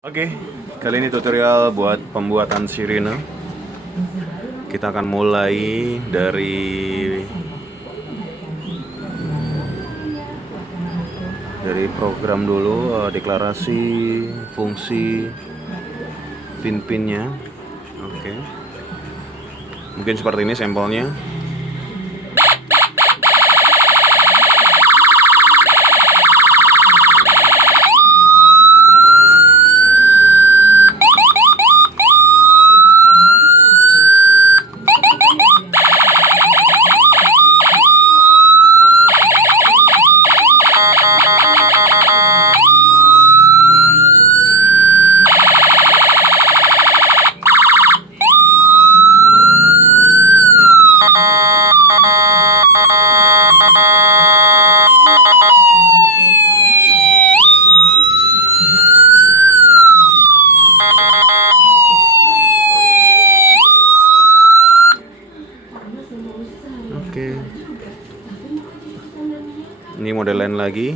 Oke, kali ini tutorial buat pembuatan sirine. Kita akan mulai dari program dulu, deklarasi fungsi pin-pinnya. Oke. Mungkin seperti ini sampelnya. Oke. Ini model lain lagi.